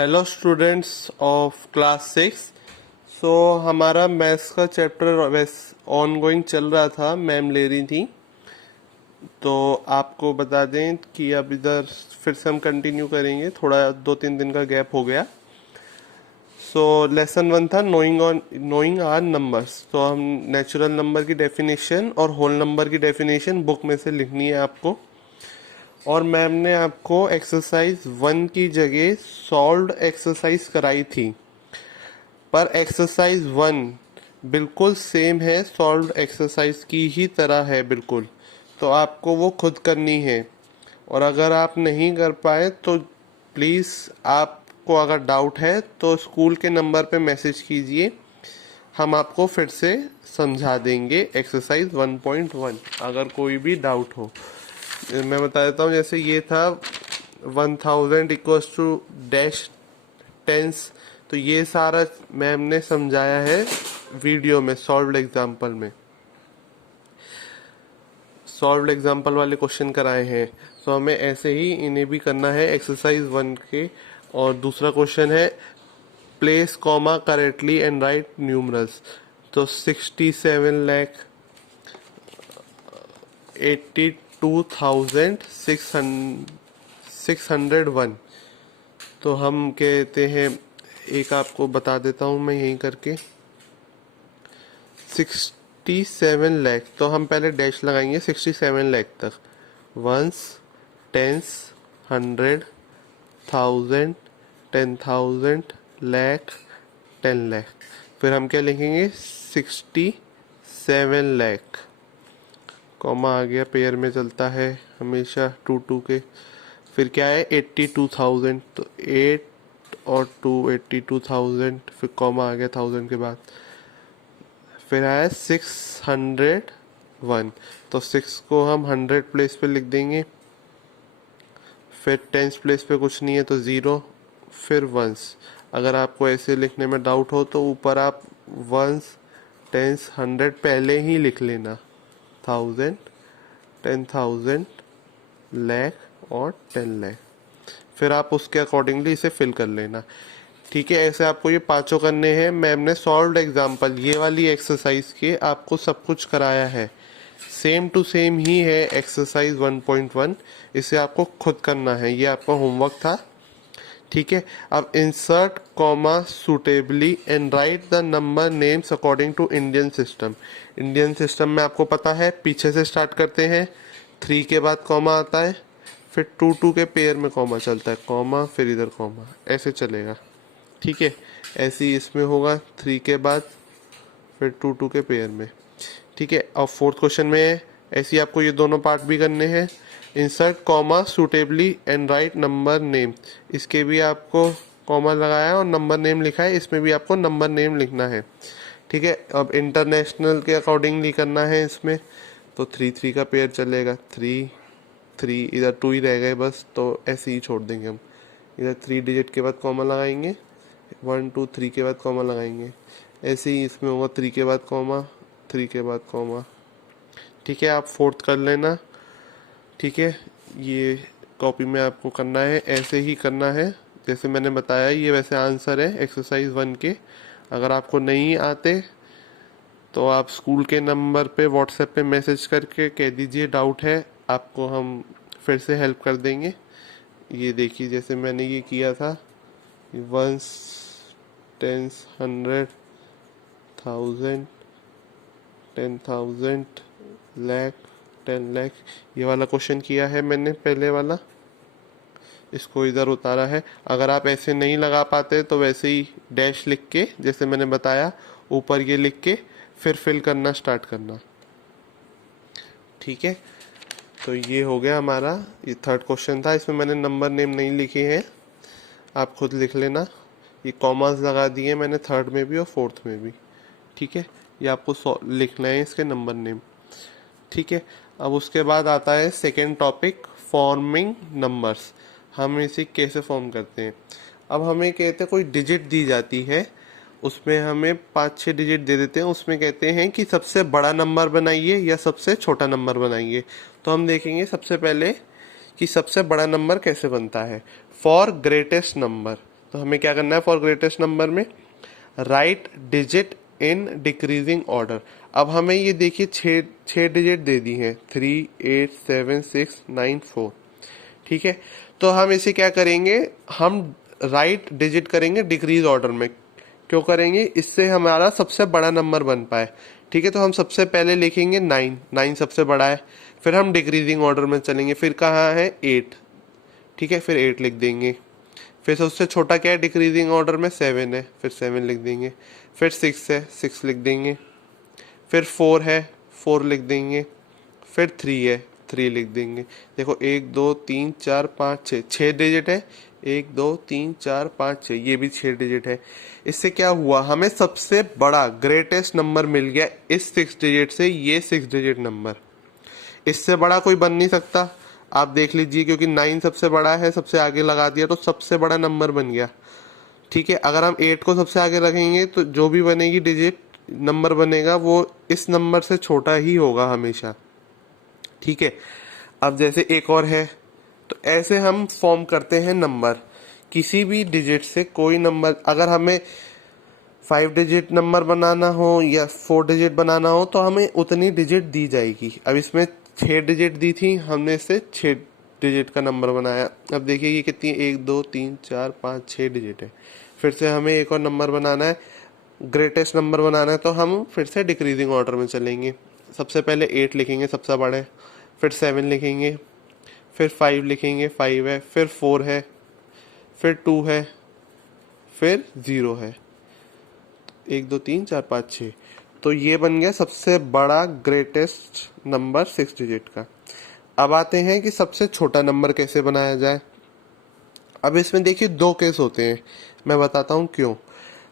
Hello students of class 6। हमारा maths का chapter on going चल रहा था, मैम ले रही थी। तो आपको बता दें कि अब इधर फिर से हम कंटिन्यू करेंगे, थोड़ा 2-3 दिन का गैप हो गया। लेसन 1 था नोइंग आर नंबर्स। तो हम नेचुरल नंबर की डेफिनेशन और होल नंबर की डेफिनेशन बुक में से लिखनी है आपको। और मैम ने आपको एक्सरसाइज 1 की जगह सॉल्व्ड एक्सरसाइज कराई थी, पर एक्सरसाइज 1 बिल्कुल सेम है, सॉल्व्ड एक्सरसाइज की ही तरह है बिल्कुल। तो आपको वो खुद करनी है। और अगर आप नहीं कर पाए तो प्लीज़, आपको अगर डाउट है तो स्कूल के नंबर पे मैसेज कीजिए, हम आपको फिर से समझा देंगे एक्सरसाइज 1.1 अगर कोई भी डाउट हो। मैं बता देता हूँ, जैसे ये था 1000 इक्वल्स टू डैश टेंस। तो ये सारा मैम ने समझाया है वीडियो में, सॉल्व्ड एग्जाम्पल वाले क्वेश्चन कराए हैं। तो हमें ऐसे ही इन्हें भी करना है एक्सरसाइज 1 के। और दूसरा क्वेश्चन है place comma correctly and right numerals. तो 67,82,601। तो हम कहते हैं, एक आपको बता देता हूँ मैं यहीं करके, 67 लाख। तो हम पहले डैश लगाएंगे 67 लाख तक, वंस, टेंस, 100, 1000, 10,000, लाख, 10 लाख। फिर हम क्या लिखेंगे 67 लाख, कॉमा आ गया, पेयर में चलता है हमेशा 2 के। फिर क्या है 82,000, तो 8 और 2 82,000, फिर कॉमा आ गया 1000 के बाद। फिर आया 601, तो 6 को हम 100 प्लेस पे लिख देंगे। फिर टेंस प्लेस पे कुछ नहीं है तो 0, फिर वंस। अगर आपको ऐसे लिखने में डाउट हो तो ऊपर आप वंस, टेंस, 100 पहले ही लिख लेना, 1000, 10,000, लाख और 10 लाख। फिर आप उसके अकॉर्डिंगली इसे फिल कर लेना। ठीक है, ऐसे आपको ये पांचों करने हैं। मैम ने सॉल्व्ड एग्जाम्पल ये वाली एक्सरसाइज के आपको सब कुछ कराया है, सेम टू सेम ही है एक्सरसाइज 1.1। इसे आपको खुद करना है, ये आपका होमवर्क था। ठीक है, अब insert comma suitably and write the number names according to Indian system. Indian system में आपको पता है, पीछे से स्टार्ट करते हैं, 3 के बाद कॉमा आता है, फिर 2 के पेयर में कॉमा चलता है, कॉमा फिर इधर कॉमा, ऐसे चलेगा। ठीक है, ऐसे ही इसमें होगा, 3 के बाद फिर 2 के पेयर में। ठीक है, अब फोर्थ क्वेश्चन में ऐसे ही आपको ये दोनों पार्ट भी करने हैं। Insert comma suitably and right number name, इसके भी आपको कॉमा लगाया और नंबर नेम लिखा है, इसमें भी आपको नंबर नेम लिखना है। ठीक है, अब इंटरनेशनल के अकॉर्डिंगली करना है इसमें। तो 3 का पेयर चलेगा, 3 इधर 2 ही रह गए बस, तो ऐसे ही छोड़ देंगे हम। इधर 3 डिजिट के बाद कॉमा लगाएंगे, 1 2 3 के बाद कॉमा लगाएंगे। ऐसे ही इसमें होगा 3 के बाद कॉमा, 3 के बाद कॉमा। ठीक है, आप फोर्थ कर लेना। ठीक है, ये कॉपी में आपको करना है, ऐसे ही करना है जैसे मैंने बताया। ये वैसे आंसर है एक्सरसाइज 1 के। अगर आपको नहीं आते तो आप स्कूल के नंबर पे व्हाट्सएप पे मैसेज करके कह दीजिए डाउट है, आपको हम फिर से हेल्प कर देंगे। ये देखिए, जैसे मैंने ये किया था, वंस, टेंस, 100, 1000, 10,000, लाख, 10 लाख, ये वाला क्वेश्चन किया है मैंने पहले वाला, इसको इधर उतारा है। अगर आप ऐसे नहीं लगा पाते तो वैसे ही डैश लिख के, जैसे मैंने बताया, ऊपर ये लिख के फिर फिल करना स्टार्ट करना। ठीक है, तो ये हो गया हमारा, ये थर्ड क्वेश्चन था। इसमें मैंने नंबर नेम नहीं लिखे हैं, आप खुद लिख लेना। ये कॉमास लगा दिए मैंने थर्ड में भी और फोर्थ में भी। ठीक है, ये आपको लिखना है इसके नंबर नेम। ठीक है, अब उसके बाद आता है सेकेंड टॉपिक, फॉर्मिंग नंबर्स। हम इसे कैसे फॉर्म करते हैं। अब हमें कहते हैं कोई डिजिट दी जाती है, उसमें हमें 5-6 डिजिट दे देते हैं, उसमें कहते हैं कि सबसे बड़ा नंबर बनाइए या सबसे छोटा नंबर बनाइए। तो हम देखेंगे सबसे पहले कि सबसे बड़ा नंबर कैसे बनता है। फॉर ग्रेटेस्ट नंबर, तो हमें क्या करना है, फॉर ग्रेटेस्ट नंबर में right digit in decreasing order. अब हमें ये देखिए छः डिजिट दे दी हैं, 3, 8, 7, 6, 9, 4। ठीक है, तो हम इसे क्या करेंगे, हम राइट डिजिट करेंगे डिक्रीज ऑर्डर में। क्यों करेंगे, इससे हमारा सबसे बड़ा नंबर बन पाए। ठीक है, तो हम सबसे पहले लिखेंगे 9, 9 सबसे बड़ा है, फिर हम डिक्रीजिंग ऑर्डर में चलेंगे, फिर कहाँ है 8। ठीक है, फिर 8 लिख देंगे, फिर से उससे छोटा क्या है डिक्रीजिंग ऑर्डर में 7 है, फिर 7 लिख देंगे, फिर 6 है 6 लिख देंगे, फिर 4 है 4 लिख देंगे, फिर 3 है 3 लिख देंगे। देखो 1 2 3 4 5 6, 6 डिजिट है, 1 2 3 4 5 6, ये भी 6 डिजिट है। इससे क्या हुआ, हमें सबसे बड़ा ग्रेटेस्ट नंबर मिल गया इस 6 डिजिट से, ये 6 डिजिट नंबर। इससे बड़ा कोई बन नहीं सकता, आप देख लीजिए, क्योंकि 9 सबसे बड़ा है, सबसे आगे लगा दिया तो सबसे बड़ा नंबर बन गया। ठीक है, अगर हम 8 को सबसे आगे रखेंगे तो जो भी बनेगी डिजिट नंबर बनेगा वो इस नंबर से छोटा ही होगा हमेशा। ठीक है, अब जैसे एक और है, तो ऐसे हम फॉर्म करते हैं नंबर। किसी भी डिजिट से कोई नंबर, अगर हमें 5 डिजिट नंबर बनाना हो या 4 डिजिट बनाना हो तो हमें उतनी डिजिट दी जाएगी। अब इसमें 6 डिजिट दी थी, हमने इससे 6 डिजिट का नंबर बनाया। अब देखिए ये कितनी है, 1 2 3 4 5 6 डिजिट है। फिर से हमें एक और नंबर बनाना है, ग्रेटेस्ट नंबर बनाना है, तो हम फिर से डिक्रीजिंग ऑर्डर में चलेंगे। सबसे पहले 8 लिखेंगे सबसे बड़ा है, फिर 7 लिखेंगे, फिर 5 लिखेंगे 5 है, फिर 4 है, फिर 2 है, फिर 0 है। 1 2 3 4 5 6, तो ये बन गया सबसे बड़ा ग्रेटेस्ट नंबर 6 डिजिट का। अब आते हैं कि सबसे छोटा नंबर कैसे बनाया जाए। अब इसमें देखिए 2 केस होते हैं, मैं बताता हूँ क्यों।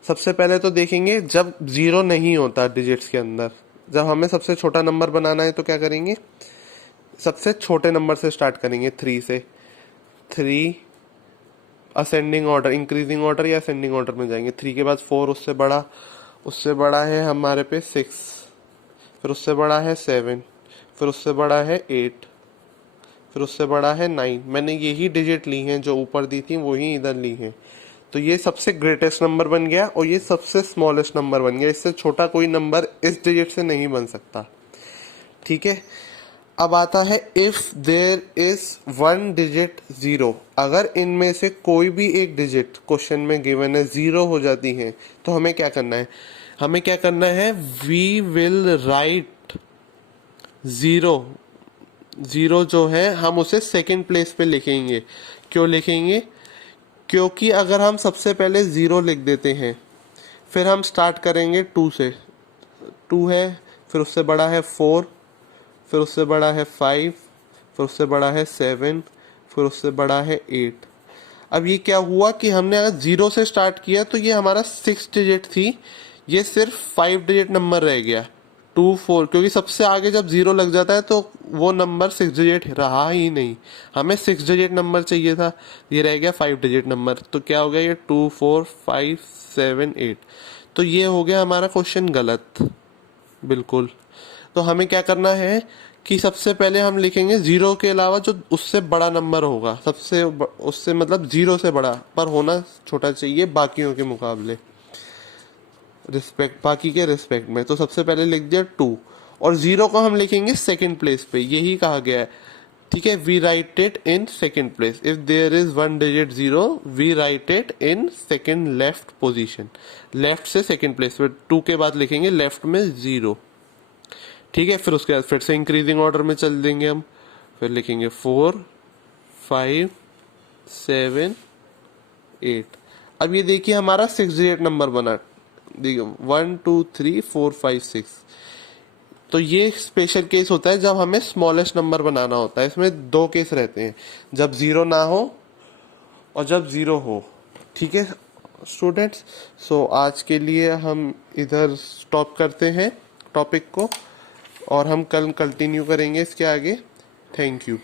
सबसे पहले तो देखेंगे जब 0 नहीं होता डिजिट्स के अंदर, जब हमें सबसे छोटा नंबर बनाना है तो क्या करेंगे, सबसे छोटे नंबर से स्टार्ट करेंगे 3 से। 3 असेंडिंग ऑर्डर, इंक्रीजिंग ऑर्डर या असेंडिंग ऑर्डर में जाएंगे। 3 के बाद 4, उससे बड़ा है हमारे पे 6, फिर उससे बड़ा है 7, फिर उससे बड़ा है 8, फिर उससे बड़ा है 9। मैंने यही डिजिट ली हैं जो ऊपर दी थी वही इधर ली हैं। तो ये सबसे ग्रेटेस्ट नंबर बन गया और ये सबसे स्मॉलेस्ट नंबर बन गया। इससे छोटा कोई नंबर इस डिजिट से नहीं बन सकता। ठीक है, अब आता है इफ देयर इज 1 डिजिट 0। अगर इनमें से कोई भी एक डिजिट क्वेश्चन में गिवन है 0 हो जाती है तो हमें क्या करना है, हमें क्या करना है, वी विल राइट 0। 0 जो है हम उसे सेकंड प्लेस पे लिखेंगे। क्यों लिखेंगे, क्योंकि अगर हम सबसे पहले 0 लिख देते हैं, फिर हम स्टार्ट करेंगे 2 से। 2 है, फिर उससे बड़ा है 4, फिर उससे बड़ा है 5, फिर उससे बड़ा है 7, फिर उससे बड़ा है 8। अब ये क्या हुआ कि हमने अगर 0 से स्टार्ट किया तो ये हमारा 6 डिजिट थी, ये सिर्फ 5 डिजिट नंबर रह गया, 2 4, क्योंकि सबसे आगे जब 0 लग जाता है तो वो नंबर 6 डिजिट रहा ही नहीं। हमें 6 डिजिट नंबर चाहिए था, ये रह गया 5 डिजिट नंबर। तो क्या हो गया, ये 2 4 5 7 8। तो ये हो गया हमारा क्वेश्चन गलत बिल्कुल। तो हमें क्या करना है कि सबसे पहले हम लिखेंगे 0 के अलावा जो उससे बड़ा नंबर होगा, उससे मतलब 0 से बड़ा, पर होना छोटा चाहिए बाकियों के मुकाबले, बाकी के रिस्पेक्ट में। तो सबसे पहले लिख दिया 2 और 0 को हम लिखेंगे सेकंड प्लेस पे, यही कहा गया है। ठीक है, we write it in second place. If there is 1 digit 0 we write it in second left position. Left से सेकंड प्लेस पे 2 के बाद लिखेंगे लेफ्ट में 0। ठीक है, फिर उसके बाद फिर से इंक्रीजिंग ऑर्डर में चल देंगे हम, फिर लिखेंगे 4 5 7 8। अब ये देखिए हमारा 6 डिजिट नंबर बना, देखिए 1 2 3 4 5 6। तो ये स्पेशल केस होता है जब हमें स्मॉलेस्ट नंबर बनाना होता है। इसमें 2 केस रहते हैं, जब 0 ना हो और जब 0 हो। ठीक है स्टूडेंट्स, सो आज के लिए हम इधर स्टॉप करते हैं टॉपिक को और हम कल कंटिन्यू करेंगे इसके आगे। Thank you.